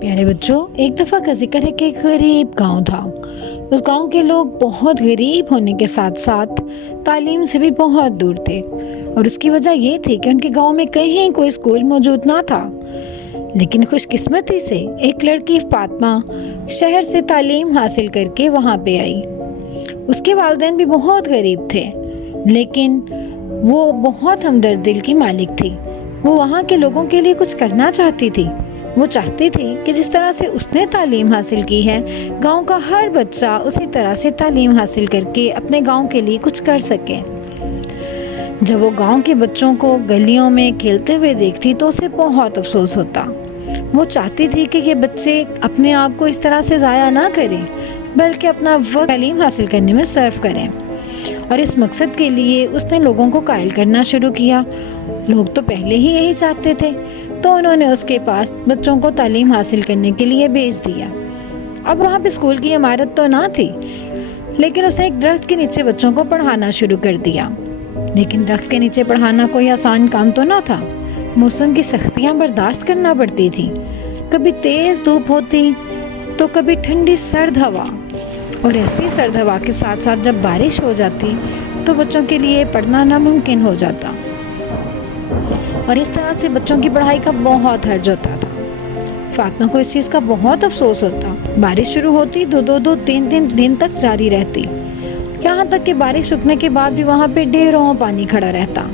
پیارے بچوں، ایک دفعہ کا ذکر ہے کہ ایک غریب گاؤں تھا۔ اس گاؤں کے لوگ بہت غریب ہونے کے ساتھ ساتھ تعلیم سے بھی بہت دور تھے، اور اس کی وجہ یہ تھی کہ ان کے گاؤں میں کہیں کوئی اسکول موجود نہ تھا۔ لیکن خوش قسمتی سے ایک لڑکی فاطمہ شہر سے تعلیم حاصل کر کے وہاں پہ آئی۔ اس کے والدین بھی بہت غریب تھے، لیکن وہ بہت ہمدرد دل کی مالک تھی۔ وہ وہاں کے لوگوں کے لیے کچھ کرنا چاہتی تھی۔ وہ چاہتی تھی کہ جس طرح سے اس نے تعلیم حاصل کی ہے، گاؤں کا ہر بچہ اسی طرح سے تعلیم حاصل کر کے اپنے گاؤں کے لیے کچھ کر سکے۔ جب وہ گاؤں کے بچوں کو گلیوں میں کھیلتے ہوئے دیکھتی تو اسے بہت افسوس ہوتا۔ وہ چاہتی تھی کہ یہ بچے اپنے آپ کو اس طرح سے ضائع نہ کریں، بلکہ اپنا وقت تعلیم حاصل کرنے میں صرف کریں، اور اس مقصد کے لیے اس نے لوگوں کو قائل کرنا شروع کیا۔ لوگ تو پہلے ہی یہی چاہتے تھے، تو انہوں نے اس کے پاس بچوں کو تعلیم حاصل کرنے کے لیے بھیج دیا۔ اب وہاں پہ اسکول کی عمارت تو نہ تھی، لیکن اس نے ایک درخت کے نیچے بچوں کو پڑھانا شروع کر دیا۔ لیکن درخت کے نیچے پڑھانا کوئی آسان کام تو نہ تھا۔ موسم کی سختیاں برداشت کرنا پڑتی تھی۔ کبھی تیز دھوپ ہوتی تو کبھی ٹھنڈی سرد ہوا، اور ایسی سرد ہوا کے ساتھ ساتھ جب بارش ہو جاتی تو بچوں کے لیے پڑھنا ناممکن ہو جاتا، اور اس طرح سے بچوں کی پڑھائی کا بہت حرج ہوتا تھا۔ فاطمہ کو اس چیز کا بہت افسوس ہوتا۔ بارش شروع ہوتی دو تین دن تک جاری رہتی، یہاں تک کہ بارش رکنے کے بعد بھی وہاں پہ ڈھیروں پانی کھڑا رہتا۔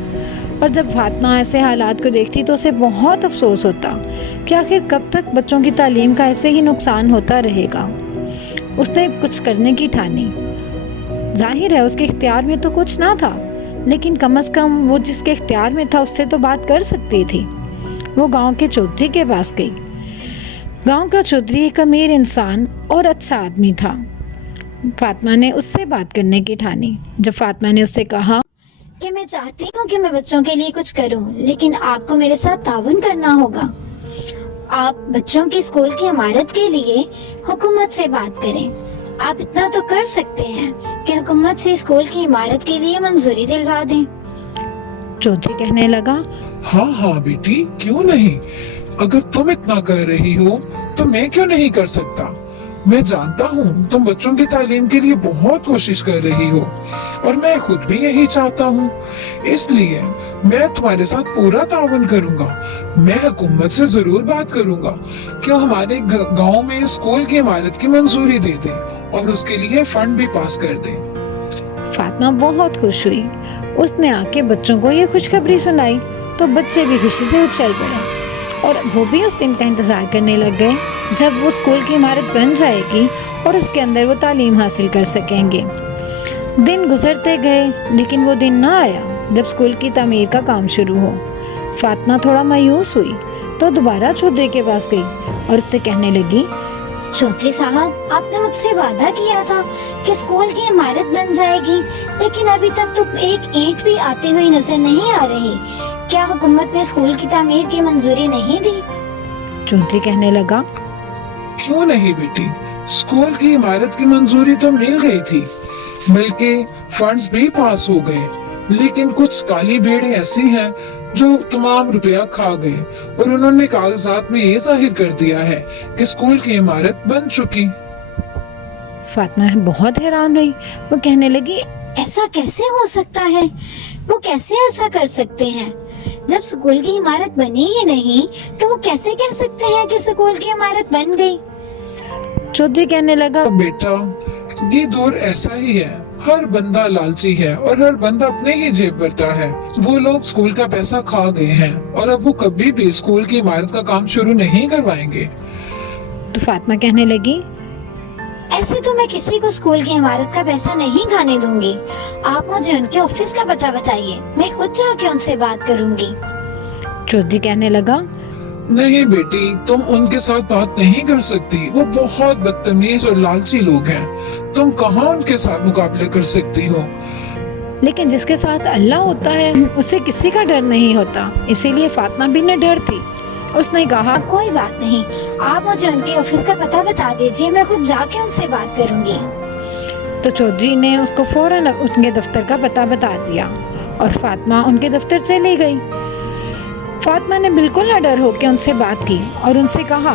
اور جب فاطمہ ایسے حالات کو دیکھتی تو اسے بہت افسوس ہوتا کہ آخر کب تک بچوں کی تعلیم کا ایسے ہی نقصان ہوتا رہے گا۔ اس نے کچھ کرنے کی ٹھانی۔ ظاہر ہے اس کے اختیار میں تو کچھ نہ تھا، لیکن کم از کم وہ جس کے اختیار میں تھا اس سے تو بات کر سکتی تھی۔ وہ گاؤں کے چودھری کے پاس گئی۔ گاؤں کا چودھری ایک امیر انسان اور اچھا آدمی تھا۔ فاطمہ نے اس سے بات کرنے کی ٹھانی۔ جب فاطمہ نے اس سے کہا کہ میں چاہتی ہوں کہ میں بچوں کے لیے کچھ کروں، لیکن آپ کو میرے ساتھ تعاون کرنا ہوگا۔ آپ بچوں کی اسکول کی عمارت کے لیے حکومت سے بات کریں۔ آپ اتنا تو کر سکتے ہیں کہ حکومت سے اسکول کی عمارت کے لیے منظوری دلوا دیں۔ چودھری کہنے لگا، ہاں بیٹی، کیوں نہیں؟ اگر تم اتنا کہہ رہی ہو تو میں کیوں نہیں کر سکتا؟ میں جانتا ہوں تم بچوں کی تعلیم کے لیے بہت کوشش کر رہی ہو، اور میں خود بھی یہی چاہتا ہوں۔ اس لیے میں تمہارے ساتھ پورا تعاون کروں گا۔ میں حکومت سے ضرور بات کروں گا کہ ہمارے گاؤں میں اسکول کی عمارت کی منظوری دے دیں اور اس کے لیے فنڈ بھی پاس کر دیں۔ فاطمہ بہت خوش ہوئی۔ اس نے آ کے بچوں کو یہ خوشخبری سنائی تو بچے بھی خوشی سے اچھل پڑے، اور وہ بھی اس دن کا انتظار کرنے لگ گئے جب وہ اسکول کی عمارت بن جائے گی اور اس کے اندر وہ تعلیم حاصل کر سکیں گے۔ دن گزرتے گئے، لیکن وہ دن نہ آیا جب اسکول کی تعمیر کا کام شروع ہو۔ فاطمہ تھوڑا مایوس ہوئی تو دوبارہ چودھری کے پاس گئی اور اس سے کہنے لگی، چودھری صاحب، آپ نے مجھ سے وعدہ کیا تھا کہ اسکول کی عمارت بن جائے گی، لیکن ابھی تک تو ایک اینٹ بھی آتی ہوئی نظر نہیں آ رہی۔ کیا حکومت نے اسکول کی تعمیر کی منظوری نہیں دی؟ چودھری کہنے لگا، کیوں نہیں بیٹی، اسکول کی عمارت کی منظوری تو مل گئی تھی، بلکہ فنڈز بھی پاس ہو گئے، لیکن کچھ کالی بھیڑیں ایسی ہیں جو تمام روپیہ کھا گئے، اور انہوں نے کاغذات میں یہ ظاہر کر دیا ہے کہ اسکول کی عمارت بن چکی۔ فاطمہ بہت حیران ہوئی۔ وہ کہنے لگی، ایسا کیسے ہو سکتا ہے؟ وہ کیسے ایسا کر سکتے ہیں؟ جب اسکول کی عمارت بنی ہی نہیں تو وہ کیسے کہہ سکتے ہیں کہ اسکول کی عمارت بن گئی؟ چودھری کہنے لگا، بیٹا، یہ دور ایسا ہی ہے، ہر بندہ لالچی ہے اور ہر بندہ اپنے ہی جیب بھرتا ہے۔ وہ لوگ اسکول کا پیسہ کھا گئے ہیں اور اب وہ کبھی بھی اسکول کی عمارت کا کام شروع نہیں کروائیں گے۔ تو فاطمہ کہنے لگی، ایسے تو میں کسی کو اسکول کی عمارت کا پیسہ نہیں کھانے دوں گی۔ آپ مجھے ان کے آفس کا پتہ بتائیے، میں خود جا کے ان سے بات کروں گی۔ چودھری کہنے لگا، نہیں بیٹی، تم ان کے ساتھ بات نہیں کر سکتی، وہ بہت بدتمیز اور لالچی لوگ ہیں، تم کہاں ان کے ساتھ مقابلہ کر سکتی ہو؟ لیکن جس کے ساتھ اللہ ہوتا ہے اسے کسی کا ڈر نہیں ہوتا، اسی لیے فاطمہ بھی نہ ڈر تھی۔ اس نے کہا، کوئی بات نہیں، آپ مجھے ان کے آفس کا پتہ بتا دیجیے، میں خود جا کے ان سے بات کروں گی۔ تو چودھری نے اس کو فوراً ان کے دفتر کا پتہ بتا دیا اور فاطمہ ان کے دفتر چلی گئی۔ فاطمہ نے بالکل نہ ڈر ہو کے ان سے بات کی اور ان سے کہا